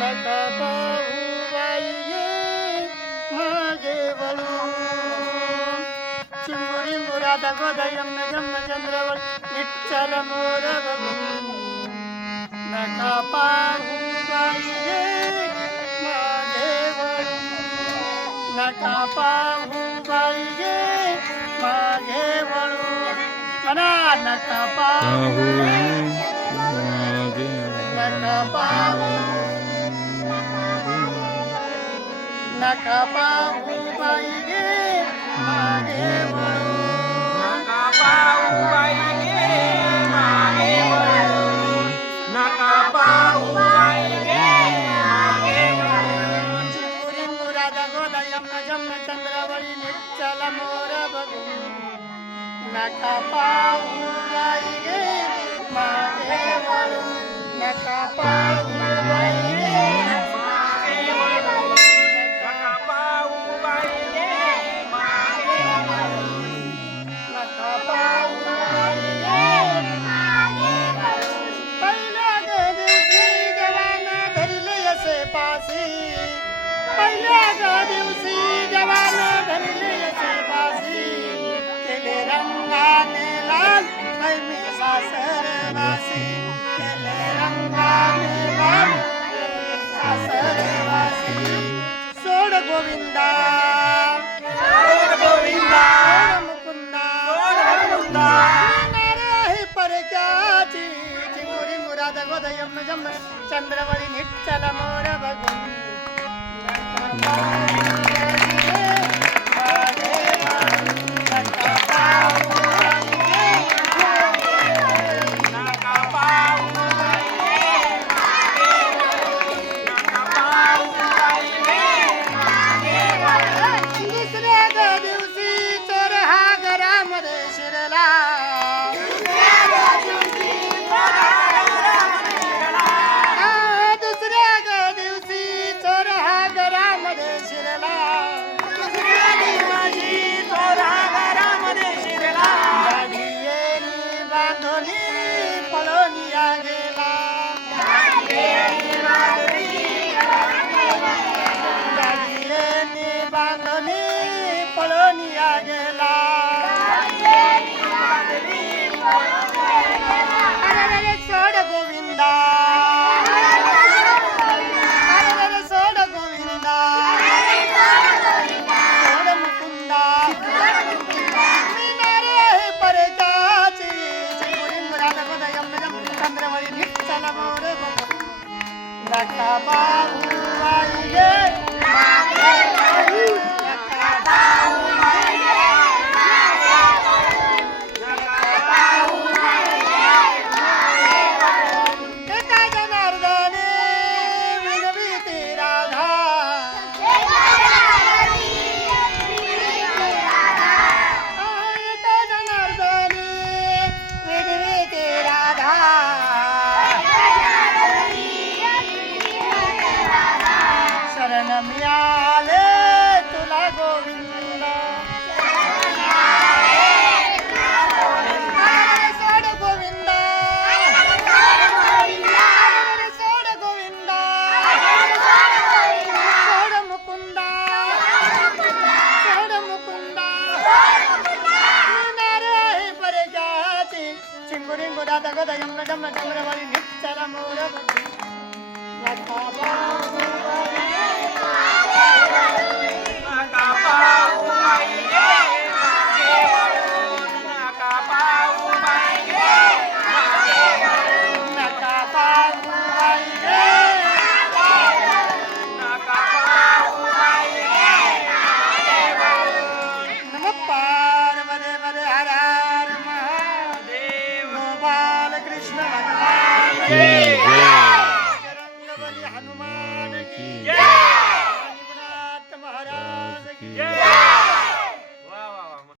नका पाहू बाई गे मागे वळून चिंबुरी मुरादा गोदयम जम चंद्रवळ विठ्ठल मोर बघून नका पाहू बाई गे मागे वळून नका पाहू बाई गे मागे वळून म्हणा नका पाहू नका पाहू नका पाहू बाई गे मागे वळून नका पाहू बाई गे मागे वळून नका पाहू बाई गे मागे वळून चिंबुरी मुरादा गोदयम जम चंद्रवळी निश्चल मोर बघून नका पाहू बाई गे मागे वळून नका पाहू बाई गे मागे वळून नका पाहू बाई गे मागे वळून नका पाहू बाई गे मागे वळून पहिल्या ग दिवशी देवानं धरले असे पासी पहिल्या ग दिवशी देवानं धरले असे पासी केले रंगाने लाल मी सासरवासी केले रंगाने लाल सासरवासी सोड गोविंदा सोड गोविंदा सोड मुकुंदा सोड मुकुंदा नारे परक्याची चिंबुरी मुराद गोदयम जम चंद्रवळी निश्चल मोर बघून नका पाहू बाई गे नका पाहू बाई गे मागे वळून नका पाहू बाई गे मागे वळून दुसऱ्या ग दिवशी चोर हा घरामध्ये शिरला दुसऱ्या ग दिवशी चोर हा घरामध्ये शिरला गाडीयेनी बांधोनी पळोनिया गेला गाडीयेनी बांधोनी पळोनिया गेला अरे सोड गोविंदा अरे सोड गोविंदा सोड मुकुंदा मी नारे परकाची चिंबुरी मुराद गोदयम जम चंद्रवळी निश्चल मोर बघून नका पाहू बाई गे मागे वळून नका पाहू बाई गे एका जनार्दने विनविते राधा एका जनार्दने विनविते राधा शरण मिळाले तुला गोविंद अरे सोड गोविंदा अरे सोड गोविंदा सोड मुकुंदा सोड मुकुंदा नारे परक्याची चिंबुरी मुराद गोदयम जम चंद्रवळी निश्चल मोर बघून नका पाहू बाई नका पाहू बाई गे मागे वळून नका पाहू बाई गे मागे वळून नका पाहू बाई गे नका पाहू बाई गे मागे वळून नम पार्वते वरे हर हर महादेव देव गोपाल कृष्ण भगवान की